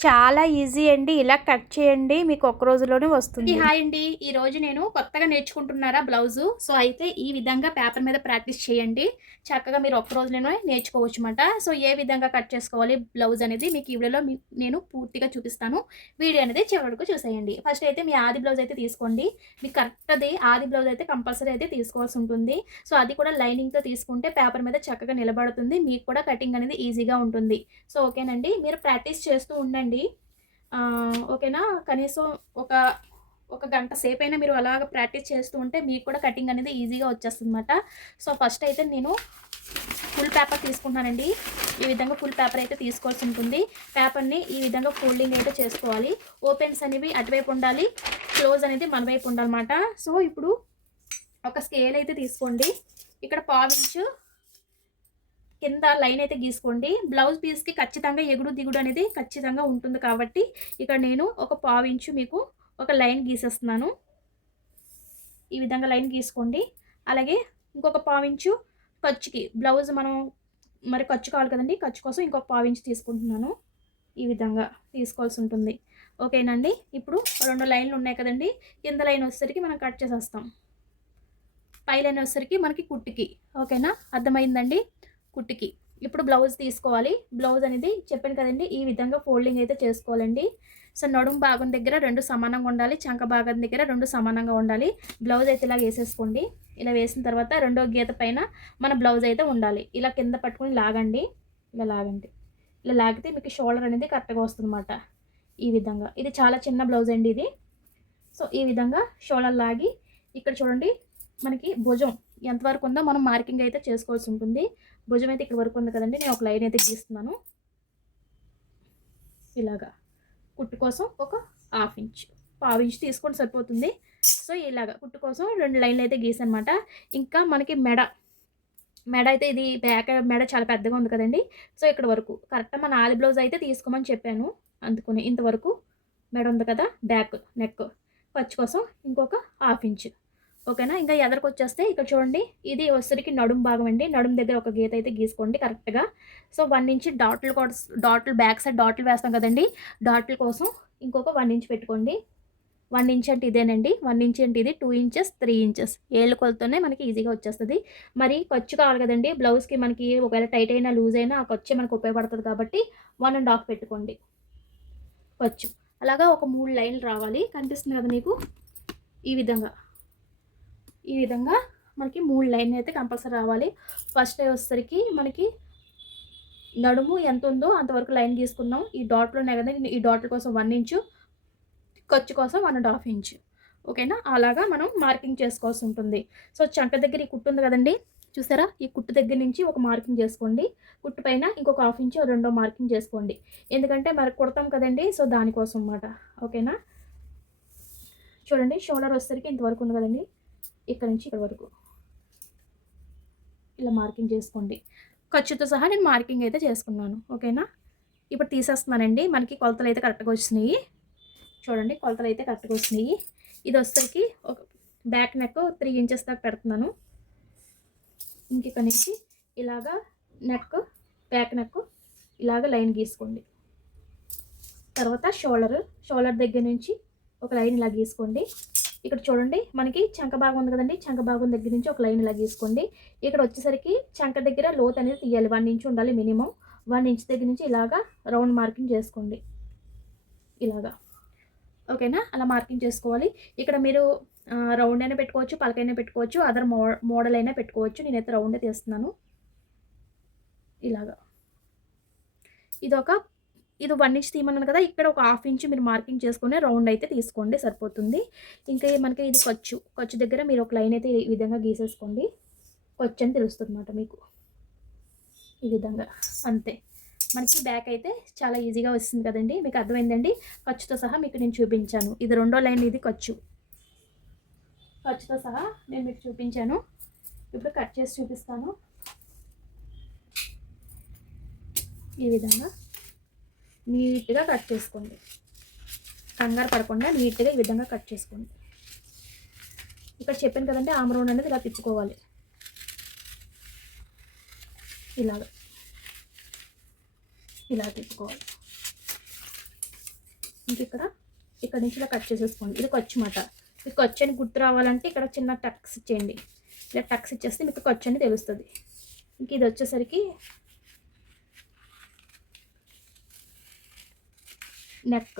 చాలా ఈజీ అండి. ఇలా కట్ చేయండి. మీకు ఒక్క రోజులోనే వస్తుంది. హాయ్ అండి. ఈరోజు నేను కొత్తగా నేర్చుకుంటున్నారా బ్లౌజు. సో, అయితే ఈ విధంగా పేపర్ మీద ప్రాక్టీస్ చేయండి. చక్కగా మీరు ఒక్క రోజులోనే నేర్చుకోవచ్చుమాట. సో, ఏ విధంగా కట్ చేసుకోవాలి బ్లౌజ్ అనేది మీకు ఈ వీడియోలో నేను పూర్తిగా చూపిస్తాను. వీడియో అనేది చివరి వరకు చూసేయండి. ఫస్ట్ అయితే మీ ఆది బ్లౌజ్ అయితే తీసుకోండి. మీకు కరెక్ట్‌ది ఆది బ్లౌజ్ అయితే కంపల్సరీ అయితే తీసుకోవాల్సి ఉంటుంది. సో, అది కూడా లైనింగ్‌తో తీసుకుంటే పేపర్ మీద చక్కగా నిలబడుతుంది. మీకు కూడా కటింగ్ అనేది ఈజీగా ఉంటుంది. సో, ఓకేనండి. మీరు ప్రాక్టీస్ చేస్తూ ఉండండి. ఓకేనా? కనీసం ఒక ఒక గంట సేపైనా మీరు అలాగ ప్రాక్టీస్ చేస్తూ ఉంటే మీకు కూడా కటింగ్ అనేది ఈజీగా వచ్చేస్తుందన్నమాట. సో, ఫస్ట్ అయితే నేను ఫుల్ పేపర్ తీసుకుంటున్నానండి. ఈ విధంగా ఫుల్ పేపర్ అయితే తీసుకోవాల్సి ఉంటుంది. పేపర్‌ని ఈ విధంగా ఫోల్డింగ్ అయితే చేసుకోవాలి. ఓపెన్స్ అనేవి అటువైపు ఉండాలి. క్లోజ్ అనేది మన వైపు ఉండాలన్నమాట. సో, ఇప్పుడు ఒక స్కేల్ అయితే తీసుకోండి. ఇక్కడ పావించు కింద లైన్ అయితే గీసుకోండి. బ్లౌజ్ పీస్‌కి ఖచ్చితంగా ఎగుడు, దిగుడు అనేది ఖచ్చితంగా ఉంటుంది కాబట్టి, ఇక్కడ నేను ఒక పావించు మీకు ఒక లైన్ గీసేస్తున్నాను. ఈ విధంగా లైన్ గీసుకోండి. అలాగే ఇంకొక పావించు ఖర్చుకి బ్లౌజ్ మనం మరి ఖర్చు కావాలి కదండీ! ఖర్చు కోసం ఇంకొక పావించు తీసుకుంటున్నాను. ఈ విధంగా తీసుకోవాల్సి ఉంటుంది. ఓకేనండి. ఇప్పుడు 2 లైన్‌లు ఉన్నాయి కదండీ! కింద లైన్ వచ్చేసరికి మనం కట్ చేసేస్తాం. పై లైన్ వచ్చేసరికి మనకి కుట్టుకి. ఓకేనా? అర్థమైందండి? కుట్టుకి. ఇప్పుడు బ్లౌజ్ తీసుకోవాలి. బ్లౌజ్ అనేది చెప్పాను కదండీ! ఈ విధంగా ఫోల్డింగ్ అయితే చేసుకోవాలండి. సో, నడుము భాగం దగ్గర 2 సమానంగా ఉండాలి. చంక భాగం దగ్గర 2 సమానంగా ఉండాలి. బ్లౌజ్ అయితే ఇలా వేసేసుకోండి. ఇలా వేసిన తర్వాత రెండో గీత పైన మన బ్లౌజ్ అయితే ఉండాలి. ఇలా కింద పట్టుకొని లాగండి. ఇలా లాగండి. ఇలా లాగితే మీకు షోల్డర్ అనేది కరెక్ట్‌గా వస్తుందన్నమాట. ఈ విధంగా. ఇది చాలా చిన్న బ్లౌజ్ అండి ఇది. సో, ఈ విధంగా షోల్డర్ లాగి ఇక్కడ చూడండి మనకి భుజం ఎంతవరకు ఉందో మనం మార్కింగ్ అయితే చేసుకోవాల్సి ఉంటుంది. భుజం అయితే ఇక్కడ వరకు ఉంది కదండీ! నేను ఒక లైన్ అయితే గీస్తున్నాను. ఇలాగా కుట్టు కోసం ఒక హాఫ్ ఇంచ్, పావు ఇంచ్ తీసుకుంటే సరిపోతుంది. సో, ఇలాగా కుట్టు కోసం 2 లైన్లు అయితే గీసానమాట. ఇంకా మనకి మెడ అయితే ఇది బ్యాక్ మెడ చాలా పెద్దగా ఉంది కదండీ! సో, ఇక్కడ వరకు కరెక్ట్‌గా మన ఆది బ్లౌజ్ అయితే తీసుకోమని చెప్పాను. అందుకని ఇంతవరకు మెడ ఉంది కదా! బ్యాక్ నెక్ ఖర్చు కోసం ఇంకొక హాఫ్ ఇంచ్. ఓకేనా? ఇంకా ఎదరకొచ్చేస్తే ఇక్కడ చూడండి ఇది వచ్చేసరికి నడుము భాగం అండి. నడుము దగ్గర ఒక గీత అయితే గీసుకోండి కరెక్ట్‌గా. సో, 1 ఇంచ్ డాట్లు బ్యాక్ సైడ్ డాట్లు వేస్తాం కదండీ! డాట్ల కోసం ఇంకొక 1 ఇంచ్ పెట్టుకోండి. 1 ఇంచ్ అంటే ఇదేనండి. 1 ఇంచ్ అంటే ఇది. 2 ఇంచెస్, 3 ఇంచెస్ ఏళ్ళ కొలతోనే మనకి ఈజీగా వచ్చేస్తది. మరి ఖర్చు కావాలి కదండీ! బ్లౌజ్‌కి మనకి ఒకవేళ టైట్ అయినా, లూజ్ అయినా ఆ ఖర్చే మనకు ఉపయోగపడతది కాబట్టి 1 ½ పెట్టుకోండి ఖర్చు. అలాగా ఒక 3 లైన్‌లు రావాలి. కనిపిస్తుంది కదా మీకు? ఈ విధంగా. ఈ విధంగా మనకి 3 లైన్‌లు అయితే కంపల్సరీ రావాలి. ఫస్ట్ వచ్చేసరికి మనకి నడుము ఎంతుందో అంతవరకు లైన్ గీసుకున్నాం. ఈ డాట్లు ఉన్నాయి కదండీ! ఈ డాట్ల కోసం 1 ఇంచు, ఖర్చు కోసం 1 ½ ఇంచు. ఓకేనా? అలాగా మనం మార్కింగ్ చేసుకోవాల్సి ఉంటుంది. సో, చంక దగ్గర ఈ కుట్టు ఉంది కదండీ! చూసారా? ఈ కుట్టు దగ్గర నుంచి ఒక మార్కింగ్ చేసుకోండి. కుట్టు పైన ఇంకొక హాఫ్ ఇంచు రెండో మార్కింగ్ చేసుకోండి. ఎందుకంటే మరి కుడతాం కదండీ! సో, దానికోసం మాట. ఓకేనా? చూడండి షోల్డర్ వచ్చేసరికి ఇంతవరకు ఉంది కదండీ! ఇక్కడ నుంచి ఇక్కడ వరకు ఇలా మార్కింగ్ చేసుకోండి. ఖర్చుతో సహా నేను మార్కింగ్ అయితే చేసుకున్నాను. ఓకేనా? ఇప్పుడు తీసేస్తున్నానండి. మనకి కొలతలు అయితే కరెక్ట్‌గా వచ్చినాయి. చూడండి కొలతలు అయితే కరెక్ట్‌గా వచ్చినాయి. ఇది వచ్చేసరికి ఒక బ్యాక్ నెక్ 3 ఇంచెస్ దాకా పెడుతున్నాను. ఇంక ఇక్కడ నుంచి ఇలాగా నెక్, బ్యాక్ నెక్ ఇలాగ లైన్ గీసుకోండి. తర్వాత షోల్డర్ దగ్గర నుంచి ఒక లైన్ ఇలా గీసుకోండి. ఇక్కడ చూడండి మనకి చంక భాగం ఉంది కదండీ! చంక భాగం దగ్గర నుంచి ఒక లైన్ ఇలా గీసుకోండి. ఇక్కడ వచ్చేసరికి చంక దగ్గర లోతు అనేది తీయాలి. 1 ఇంచ్ ఉండాలి మినిమమ్. 1 ఇంచ్ దగ్గర నుంచి ఇలాగా రౌండ్ మార్కింగ్ చేసుకోండి. ఇలాగా. ఓకేనా? అలా మార్కింగ్ చేసుకోవాలి. ఇక్కడ మీరు రౌండ్ అయినా పెట్టుకోవచ్చు, పలకైనా పెట్టుకోవచ్చు, అదర్ మోడల్ అయినా పెట్టుకోవచ్చు. నేనైతే రౌండే తీస్తున్నాను. ఇలాగా. ఇది 1 ఇంచ్ తీయమన్నాను కదా! ఇక్కడ ఒక హాఫ్ ఇంచ్ మీరు మార్కింగ్ చేసుకొని రౌండ్ అయితే తీసుకోండి సరిపోతుంది. ఇంకా మనకి ఇది ఖర్చు దగ్గర మీరు ఒక లైన్ అయితే ఈ విధంగా గీసేసుకోండి. ఖర్చు అని తెలుస్తుందన్నమాట మీకు. ఈ విధంగా అంతే. మనకి బ్యాక్ అయితే చాలా ఈజీగా వస్తుంది కదండీ! మీకు అర్థమైందండి? ఖర్చుతో సహా మీకు నేను చూపించాను. ఇది రెండో లైన్ ఇది ఖర్చుతో సహా నేను మీకు చూపించాను. ఇప్పుడు కట్ చేసి చూపిస్తాను. ఈ విధంగా నీట్‌గా కట్ చేసుకోండి. కంగారు పడకుండా నీట్‌గా ఈ విధంగా కట్ చేసుకోండి. ఇక్కడ చెప్పాను కదండీ! ఆర్మ్ రౌండ్ అనేది ఇలా తిప్పుకోవాలి. ఇలా తిప్పుకోవాలి. ఇంక ఇక్కడ నుంచి ఇలా కట్ చేసేసుకోండి. ఇది ఖర్చు మాట. మీకు ఖర్చు అని గుర్తు రావాలంటే ఇక్కడ చిన్న టక్స్ ఇచ్చేయండి. ఇలా టక్స్ ఇచ్చేస్తే మీకు ఖర్చు అని తెలుస్తుంది. ఇంక ఇది వచ్చేసరికి నెక్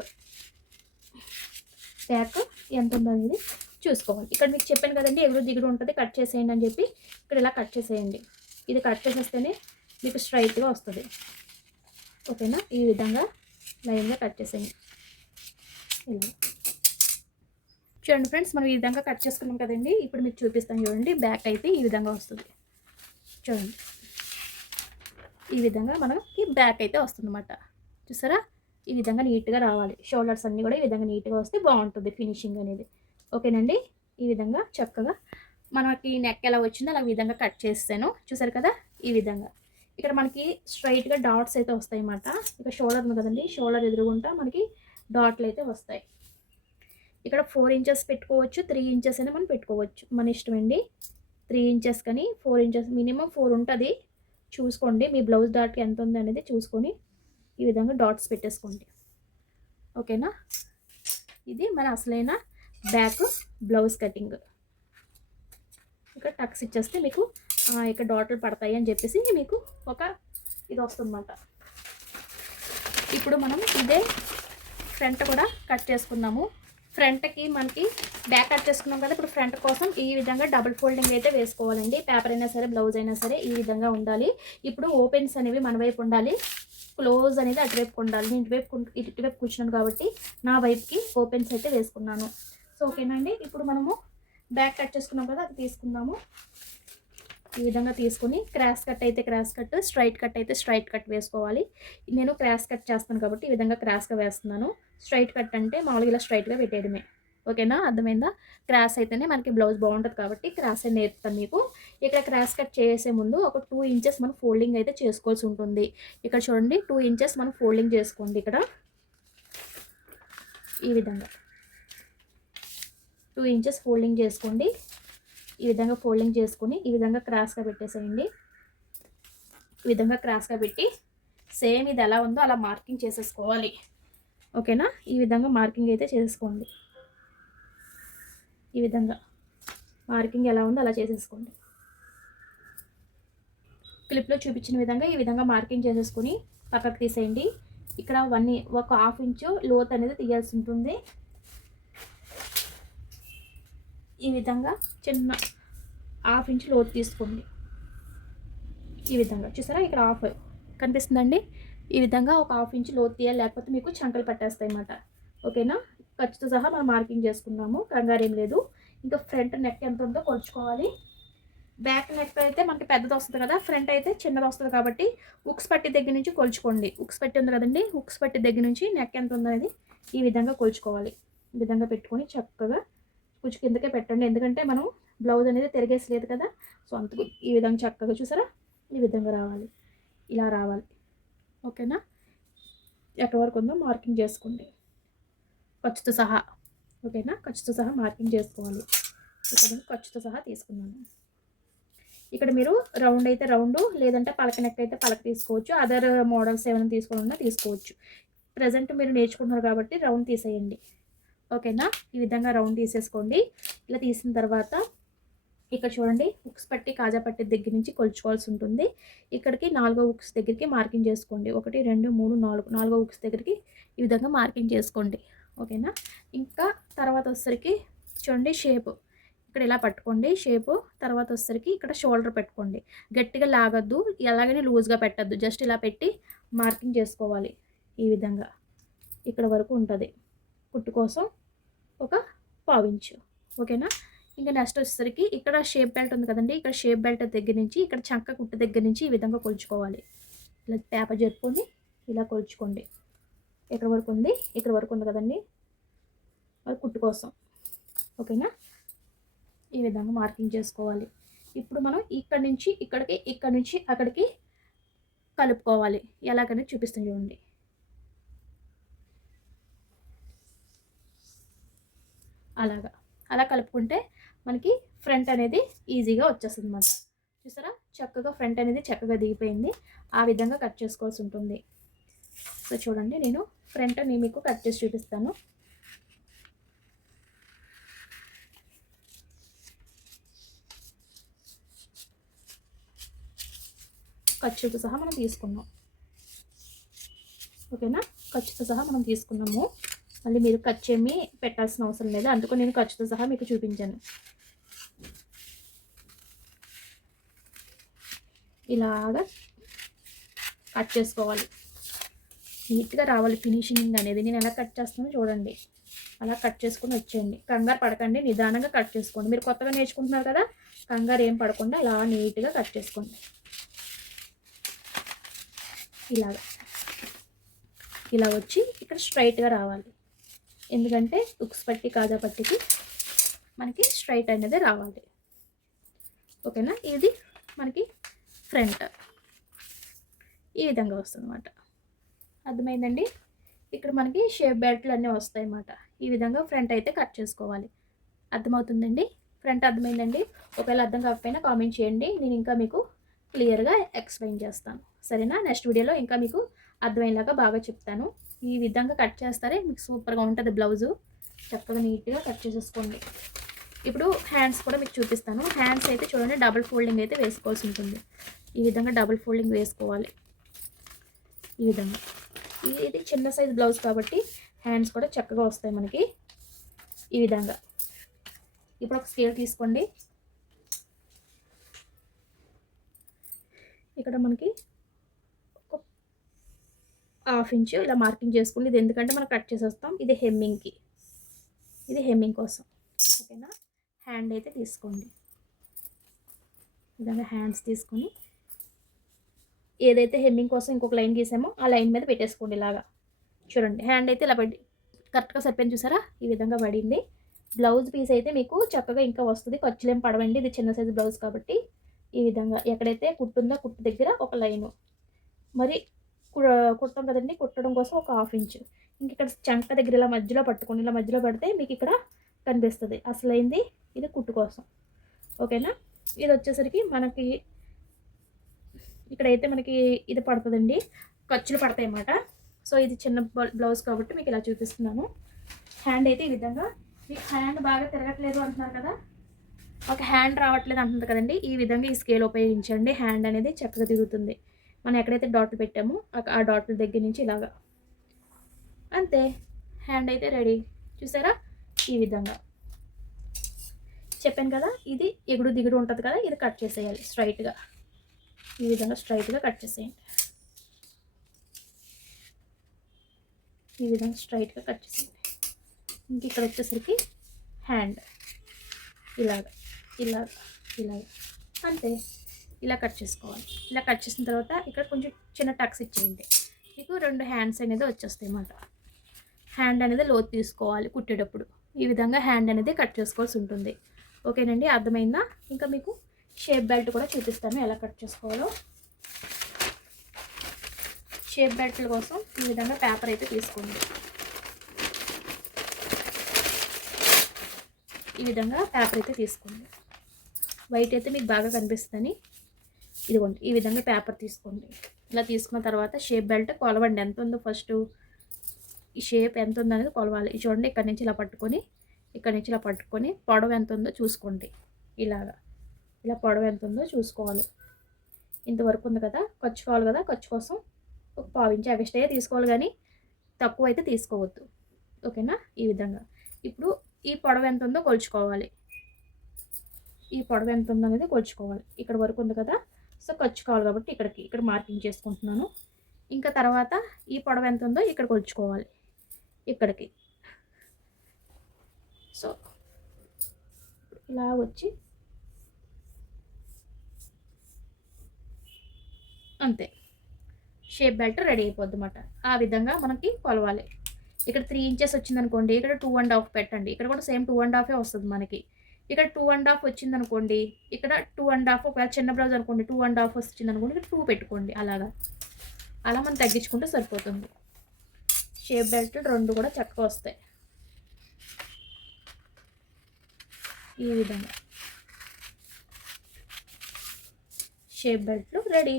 బ్యాక్ ఎంత ఉందో అనేది చూసుకోవాలి. ఇక్కడ మీకు చెప్పాను కదండి, ఎగురు దిగుడు ఉంటుంది, కట్ చేసేయండి అని చెప్పి. ఇక్కడ ఇలా కట్ చేసేయండి. ఇది కట్ చేసేస్తేనే మీకు స్ట్రైట్గా వస్తుంది. ఓకేనా? ఈ విధంగా లైన్గా కట్ చేసేయండి. ఇలా చూడండి ఫ్రెండ్స్, మనం ఈ విధంగా కట్ చేసుకున్నాం కదండి. ఇప్పుడు మీకు చూపిస్తాను చూడండి. బ్యాక్ అయితే ఈ విధంగా వస్తుంది. చూడండి, ఈ విధంగా మనకి బ్యాక్ అయితే వస్తుందన్నమాట. చూసారా? ఈ విధంగా నీట్గా రావాలి. షోల్డర్స్ అన్నీ కూడా ఈ విధంగా నీట్గా వస్తే బాగుంటుంది ఫినిషింగ్ అనేది. ఓకేనండి? ఈ విధంగా చక్కగా మనకి నెక్ ఎలా వచ్చిందో అలా విధంగా కట్ చేస్తాను. చూసారు కదా? ఈ విధంగా ఇక్కడ మనకి స్ట్రైట్గా డాట్స్ అయితే వస్తాయి అన్నమాట. ఇక్కడ షోల్డర్ ఉంది కదండి, షోల్డర్ ఎదురుగుంటా మనకి డాట్లు అయితే వస్తాయి. ఇక్కడ 4 ఇంచెస్ పెట్టుకోవచ్చు, 3 ఇంచెస్ అయినా మనం పెట్టుకోవచ్చు, మన ఇష్టం అండి. 3 ఇంచెస్ కానీ 4 ఇంచెస్, మినిమం 4 ఉంటుంది. చూసుకోండి మీ బ్లౌజ్ డాట్కి ఎంత ఉంది అనేది చూసుకొని ఈ విధంగా డాట్స్ పెట్టేసుకోండి. ఓకేనా? ఇది మన అసలైన బ్యాక్ బ్లౌజ్ కటింగ్. ఇక్కడ టక్స్ ఇచ్చేస్తే మీకు ఇక్కడ డాట్లు పడతాయి అని చెప్పేసి మీకు ఒక ఇది వస్తుందన్నమాట. ఇప్పుడు మనం ఇదే ఫ్రంట్ కూడా కట్ చేసుకుందాము. ఫ్రంట్కి మనకి బ్యాక్ కట్ చేసుకున్నాం కదా, ఇప్పుడు ఫ్రంట్ కోసం ఈ విధంగా డబుల్ ఫోల్డింగ్ అయితే వేసుకోవాలండి. పేపర్ అయినా సరే, బ్లౌజ్ అయినా సరే ఈ విధంగా ఉండాలి. ఇప్పుడు ఓపెన్స్ అనేవి మన వైపు ఉండాలి, క్లోజ్ అనేది అటువైపు ఉండాలి. నేను ఇటువైపు కూర్చున్నాను కాబట్టి నా వైపుకి ఓపెన్స్ అయితే వేసుకున్నాను. సో ఓకేనండి. ఇప్పుడు మనము బ్యాక్ కట్ చేసుకున్నాం కదా, అది తీసుకుందాము. ఈ విధంగా తీసుకొని క్రాస్ కట్ అయితే క్రాస్ కట్, స్ట్రైట్ కట్ అయితే స్ట్రైట్ కట్ వేసుకోవాలి. నేను క్రాస్ కట్ చేస్తాను కాబట్టి ఈ విధంగా క్రాస్గా వేస్తున్నాను. స్ట్రైట్ కట్ అంటే మామూలుగా ఇలా స్ట్రైట్గా పెట్టేయడమే. ఓకేనా? అర్థమైందా? క్రాస్ అయితేనే మనకి బ్లౌజ్ బాగుంటుంది కాబట్టి క్రాస్ అని నేర్పుతాను మీకు. ఇక్కడ క్రాస్ కట్ చేసే ముందు ఒక 2 ఇంచెస్ మనం ఫోల్డింగ్ అయితే చేసుకోవాల్సి ఉంటుంది. ఇక్కడ చూడండి, 2 ఇంచెస్ మనం ఫోల్డింగ్ చేసుకోండి. ఇక్కడ ఈ విధంగా 2 ఇంచెస్ ఫోల్డింగ్ చేసుకోండి. ఈ విధంగా ఫోల్డింగ్ చేసుకొని ఈ విధంగా క్రాస్గా పెట్టేసేయండి. ఈ విధంగా క్రాస్గా పెట్టి సేమ్ ఇది ఎలా ఉందో అలా మార్కింగ్ చేసేసుకోవాలి. ఓకేనా? ఈ విధంగా మార్కింగ్ అయితే చేసుకోండి. ఈ విధంగా మార్కింగ్ ఎలా ఉందో అలా చేసేసుకోండి. క్లిప్లో చూపించిన విధంగా ఈ విధంగా మార్కింగ్ చేసేసుకొని పక్కకు తీసేయండి. ఇక్కడ ఒక 1/2 ఇంచు లోత్ అనేది తీయాల్సి ఉంటుంది. ఈ విధంగా చిన్న 1/2 ఇంచు లోతు తీసుకోండి. ఈ విధంగా చూసారా? ఇక్కడ 1/2 కనిపిస్తుందండి. ఈ విధంగా ఒక 1/2 ఇంచు లోతు తీయాలి, లేకపోతే మీకు చంకలు పట్టేస్తాయి అన్నమాట. ఓకేనా? ఖర్చుతో సహా మనం మార్కింగ్ చేసుకున్నాము, కంగారు ఏం లేదు. ఇంకా ఫ్రంట్ నెక్ ఎంత ఉందో కొలుచుకోవాలి. బ్యాక్ నెక్ అయితే మనకి పెద్దది వస్తుంది కదా, ఫ్రంట్ అయితే చిన్నది వస్తుంది కాబట్టి ఉక్స్ పట్టి దగ్గర నుంచి కొలుచుకోండి. ఉక్స్ పట్టి ఉంది కదండి, ఉక్స్ పట్టి దగ్గర నుంచి నెక్ ఎంత ఉందో అనేది ఈ విధంగా కొలుచుకోవాలి. ఈ విధంగా పెట్టుకొని చక్కగా కుచ్చు కిందకే పెట్టండి, ఎందుకంటే మనం బ్లౌజ్ అనేది తిరిగేసలేదు కదా. సో అందుకు ఈ విధంగా చక్కగా చూసారా? ఈ విధంగా రావాలి, ఇలా రావాలి. ఓకేనా? ఎక్కడి వరకు ఉందో మార్కింగ్ చేసుకోండి ఖర్చుతో సహా. ఓకేనా? ఖర్చుతో సహా మార్కింగ్ చేసుకోవాలి. ఇక్కడ ఖర్చుతో సహా తీసుకున్నాను. ఇక్కడ మీరు రౌండ్ అయితే రౌండ్, లేదంటే పలక నెక్ అయితే పలక తీసుకోవచ్చు. అదర్ మోడల్స్ ఏమైనా తీసుకోవాలన్నా తీసుకోవచ్చు. ప్రజెంట్ మీరు నేర్చుకుంటున్నారు కాబట్టి రౌండ్ తీసేయండి. ఓకేనా? ఈ విధంగా రౌండ్ తీసేసుకోండి. ఇలా తీసిన తర్వాత ఇక్కడ చూడండి, ఉక్స్ పట్టి కాజా పట్టి దగ్గర నుంచి కొలుచుకోవాల్సి ఉంటుంది. ఇక్కడికి 4వ ఉక్స్ దగ్గరికి మార్కింగ్ చేసుకోండి. 1 2 3 4, 4వ ఉక్స్ దగ్గరికి ఈ విధంగా మార్కింగ్ చేసుకోండి. ఓకేనా? ఇంకా తర్వాత వచ్చేసరికి చూడండి, షేప్ ఇక్కడ ఇలా పట్టుకోండి. షేపు తర్వాత వచ్చేసరికి ఇక్కడ షోల్డర్ పెట్టుకోండి. గట్టిగా లాగద్దు, ఎలాగని లూజ్గా పెట్టద్దు, జస్ట్ ఇలా పెట్టి మార్కింగ్ చేసుకోవాలి. ఈ విధంగా ఇక్కడ వరకు ఉంటుంది. కుట్టు కోసం ఒక 1/2 ఇంచు. ఓకేనా? ఇంకా నెక్స్ట్ వచ్చేసరికి ఇక్కడ షేప్ బెల్ట్ ఉంది కదండి, ఇక్కడ షేప్ బెల్ట్ దగ్గర నుంచి ఇక్కడ చంక కుట్టు దగ్గర నుంచి ఈ విధంగా కొలుచుకోవాలి. ఇలా పేపర్ జరుపుకొని ఇలా కొలుచుకోండి. ఎక్కడ వరకు ఉంది? ఇక్కడ వరకు ఉంది కదండి, అది కుట్టు కోసం. ఓకేనా? ఈ విధంగా మార్కింగ్ చేసుకోవాలి. ఇప్పుడు మనం ఇక్కడ నుంచి ఇక్కడికి, ఇక్కడ నుంచి అక్కడికి కలుపుకోవాలి. ఎలాగనేది చూపిస్తుంది చూడండి. అలా కలుపుకుంటే మనకి ఫ్రంట్ అనేది ఈజీగా వచ్చేస్తుంది అన్నమాట. చూసారా? చక్కగా ఫ్రంట్ అనేది చక్కగా దిగిపోయింది. ఆ విధంగా కట్ చేసుకోవాల్సి ఉంటుంది. సో చూడండి, నేను ఫ్రంట్ మీకు కట్ చేసి చూపిస్తాను. ఖర్చుతో సహా మనం తీసుకున్నాం. ఓకేనా, ఖర్చుతో సహా మనం తీసుకున్నాము. మళ్ళీ మీరు ఖర్చు ఏమీ పెట్టాల్సిన అవసరం లేదు, అందుకని నేను ఖర్చుతో సహా మీకు చూపించాను. ఇలాగా కట్ చేసుకోవాలి, నీట్గా రావాలి ఫినిషింగ్ అనేది. నేను ఎలా కట్ చేస్తానో చూడండి, అలా కట్ చేసుకొని వచ్చేయండి. కంగారు పడకండి, నిదానంగా కట్ చేసుకోండి. మీరు కొత్తగా నేర్చుకుంటున్నారు కదా, కంగారు ఏం పడకుండా అలా నీట్గా కట్ చేసుకోండి. ఇలా వచ్చి ఇక్కడ స్ట్రైట్గా రావాలి, ఎందుకంటే ఉక్స్ పట్టి కాజా పట్టికి మనకి స్ట్రైట్ అనేది రావాలి. ఓకేనా, ఇది మనకి ఫ్రంట్ ఈ విధంగా వస్తుంది అన్నమాట. అర్థమైందండి. ఇక్కడ మనకి షేప్ బెల్ట్లు అన్నీ వస్తాయి అన్నమాట. ఈ విధంగా ఫ్రంట్ అయితే కట్ చేసుకోవాలి. అర్థమవుతుందండి, ఫ్రంట్ అర్థమైందండి. ఒకవేళ అర్థం కాకపోయినా కామెంట్ చేయండి, నేను ఇంకా మీకు క్లియర్గా ఎక్స్ప్లెయిన్ చేస్తాను. సరేనా, నెక్స్ట్ వీడియోలో ఇంకా మీకు అర్థమయ్యేలాగా బాగా చెప్తాను. ఈ విధంగా కట్ చేస్తారే మీకు సూపర్గా ఉంటుంది బ్లౌజు. చక్కగా నీట్గా కట్ చేసేసుకోండి. ఇప్పుడు హ్యాండ్స్ కూడా మీకు చూపిస్తాను. హ్యాండ్స్ అయితే చూడండి, డబుల్ ఫోల్డింగ్ అయితే వేసుకోవాల్సి ఉంటుంది. ఈ విధంగా డబుల్ ఫోల్డింగ్ వేసుకోవాలి. ఈ విధంగా ఇది చిన్న సైజ్ బ్లౌజ్ కాబట్టి హ్యాండ్స్ కూడా చక్కగా వస్తాయి మనకి. ఈ విధంగా ఇప్పుడు ఒక స్కేల్ తీసుకోండి. ఇక్కడ మనకి ఒక 1/2 ఇంచు ఇలా మార్కింగ్ చేసుకోండి. ఇది ఎందుకంటే మనం కట్ చేసేస్తాం, ఇది హెమ్మింగ్కి, ఇది హెమ్మింగ్ కోసం. ఓకేనా, హ్యాండ్ అయితే తీసుకోండి. విధంగా హ్యాండ్స్ తీసుకొని ఏదైతే హెమ్మింగ్ కోసం ఇంకొక లైన్ గీసామో ఆ లైన్ మీద పెట్టేసుకోండి. ఇలాగా చూడండి, హ్యాండ్ అయితే ఇలా పడి కరెక్ట్గా సరిపోయింది, చూసారా? ఈ విధంగా పడింది. బ్లౌజ్ పీస్ అయితే మీకు చక్కగా ఇంకా వస్తుంది, ఖర్చులేం పడవండి. ఇది చిన్న సైజు బ్లౌజ్ కాబట్టి ఈ విధంగా ఎక్కడైతే కుట్టుందో కుట్టు దగ్గర ఒక లైను, మరి కుడతాం కదండి, కుట్టడం కోసం ఒక 1/2 ఇంచు. ఇంక ఇక్కడ చంక దగ్గర ఇలా మధ్యలో పట్టుకోండి. ఇలా మధ్యలో పడితే మీకు ఇక్కడ కనిపిస్తుంది అసలైంది, ఇది కుట్టు కోసం. ఓకేనా, ఇది వచ్చేసరికి మనకి ఇక్కడైతే మనకి ఇది పడుతుందండి, ఖర్చులు పడతాయి అన్నమాట. సో ఇది చిన్న బ్లౌజ్ కాబట్టి మీకు ఇలా చూపిస్తున్నాను. హ్యాండ్ అయితే ఈ విధంగా, మీకు హ్యాండ్ బాగా తిరగట్లేదు అంటున్నారు కదా, ఒక హ్యాండ్ రావట్లేదు అంటుంది కదండి, ఈ విధంగా ఈ స్కేల్ ఉపయోగించండి. హ్యాండ్ అనేది చక్కగా తిరుగుతుంది. మనం ఎక్కడైతే డాట్లు పెట్టామో ఆ డాట్ల దగ్గర నుంచి ఇలాగా, అంతే, హ్యాండ్ అయితే రెడీ. చూసారా, ఈ విధంగా చెప్పాను కదా, ఇది ఎగుడు దిగుడు ఉంటుంది కదా, ఇది కట్ చేసేయాలి స్ట్రైట్గా. ఈ విధంగా స్ట్రైట్గా కట్ చేసేయండి. ఈ విధంగా స్ట్రైట్గా కట్ చేసేయండి. ఇంక ఇక్కడ వచ్చేసరికి హ్యాండ్ ఇలాగ ఇలాగ ఇలాగ, అంతే, ఇలా కట్ చేసుకోవాలి. ఇలా కట్ చేసిన తర్వాత ఇక్కడ కొంచెం చిన్న టక్స్ ఇచ్చేయండి, మీకు 2 హ్యాండ్స్ అనేది వచ్చేస్తాయి అన్నమాట. హ్యాండ్ అనేది లోతు తీసుకోవాలి కుట్టేటప్పుడు. ఈ విధంగా హ్యాండ్ అనేది కట్ చేసుకోవాల్సి ఉంటుంది. ఓకేనండి, అర్థమైందా? ఇంకా మీకు షేప్ బెల్ట్ కూడా చూపిస్తాను ఎలా కట్ చేసుకోవాలో. షేప్ బెల్ట్ల కోసం ఈ విధంగా పేపర్ అయితే తీసుకోండి. ఈ విధంగా పేపర్ అయితే తీసుకోండి. వైట్ అయితే మీకు బాగా కనిపిస్తుందని ఇదిగోండి, ఈ విధంగా పేపర్ తీసుకోండి. ఇలా తీసుకున్న తర్వాత షేప్ బెల్ట్ కొలవండి, ఎంత ఉందో ఫస్ట్ ఈ షేప్ ఎంత ఉందో అనేది కొలవాలి. చూడండి, ఇక్కడ నుంచి ఇలా పట్టుకొని, ఇక్కడ నుంచి ఇలా పట్టుకొని పొడవు ఎంత ఉందో చూసుకోండి. ఇలా పొడవు ఎంత ఉందో చూసుకోవాలి. ఇంతవరకు ఉంది కదా, ఖర్చు కావాలి కదా, ఖర్చు కోసం ఒక 1/2 ఇంచు ఎక్స్ట్రా తీసుకోవాలి, కానీ తక్కువ అయితే తీసుకోవద్దు. ఓకేనా, ఈ విధంగా ఇప్పుడు ఈ పొడవు ఎంత ఉందో కొలుచుకోవాలి. ఈ పొడవు ఎంత ఉందో అనేది కొలుచుకోవాలి. ఇక్కడ వరకు ఉంది కదా, సో ఖర్చు కావాలి కాబట్టి ఇక్కడ మార్కింగ్ చేసుకుంటున్నాను. ఇంకా తర్వాత ఈ పొడవు ఎంత ఉందో ఇక్కడ కొలుచుకోవాలి ఇక్కడికి. సో ఇలా వచ్చి అంతే, షేప్ బెల్ట్ రెడీ అయిపోద్ది అన్నమాట. ఆ విధంగా మనకి కొలవాలి. ఇక్కడ 3 ఇంచెస్ వచ్చిందనుకోండి, ఇక్కడ 2.5 పెట్టండి. ఇక్కడ కూడా సేమ్ 2.5 వస్తుంది మనకి. ఇక్కడ 2.5 వచ్చిందనుకోండి, ఇక్కడ 2.5, ఒకవేళ చిన్న బ్లౌజ్ అనుకోండి 2.5 వచ్చింది అనుకోండి, ఇక్కడ 2 పెట్టుకోండి. అలా మనం తగ్గించుకుంటే సరిపోతుంది. షేప్ బెల్ట్ 2 కూడా చక్కగా వస్తాయి. ఈ విధంగా షేప్ బెల్ట్లు రెడీ.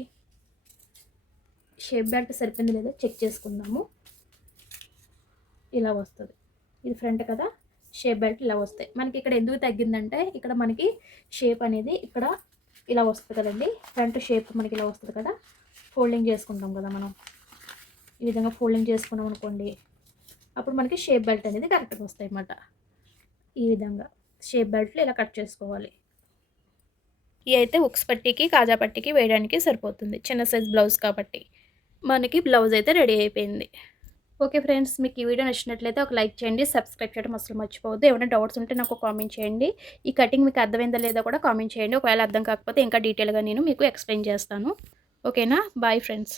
షేప్ బెల్ట్ సరిపోయింది లేదో చెక్ చేసుకుందాము. ఇలా వస్తుంది, ఇది ఫ్రంట్ కదా, షేప్ బెల్ట్ ఇలా వస్తాయి. మనకి ఇక్కడ ఎందుకు తగ్గిందంటే ఇక్కడ మనకి షేప్ అనేది ఇక్కడ ఇలా వస్తుంది కదండి, ఫ్రంట్ షేప్ మనకి ఇలా వస్తుంది కదా, ఫోల్డింగ్ చేసుకుంటాం కదా మనం, ఈ విధంగా ఫోల్డింగ్ చేసుకున్నాం అనుకోండి, అప్పుడు మనకి షేప్ బెల్ట్ అనేది కరెక్ట్గా వస్తాయి అన్నమాట. ఈ విధంగా షేప్ బెల్ట్లు ఇలా కట్ చేసుకోవాలి. ఇవి అయితే ఉక్స్ పట్టీకి కాజా పట్టీకి వేయడానికి సరిపోతుంది, చిన్న సైజ్ బ్లౌజ్ కాబట్టి. మనకి బ్లౌజ్ అయితే రెడీ అయిపోయింది. ఓకే ఫ్రెండ్స్, మీకు ఈ వీడియో నచ్చినట్లయితే ఒక లైక్ చేయండి, సబ్స్క్రైబ్ చేయడం అసలు మర్చిపోవద్దు. ఏమైనా డౌట్స్ ఉంటే నాకు కామెంట్ చేయండి. ఈ కటింగ్ మీకు అర్థమైందా లేదా కూడా కామెంట్ చేయండి. ఒకవేళ అర్థం కాకపోతే ఇంకా డీటెయిల్గా నేను మీకు ఎక్స్ప్లెయిన్ చేస్తాను. ఓకేనా, బాయ్ ఫ్రెండ్స్.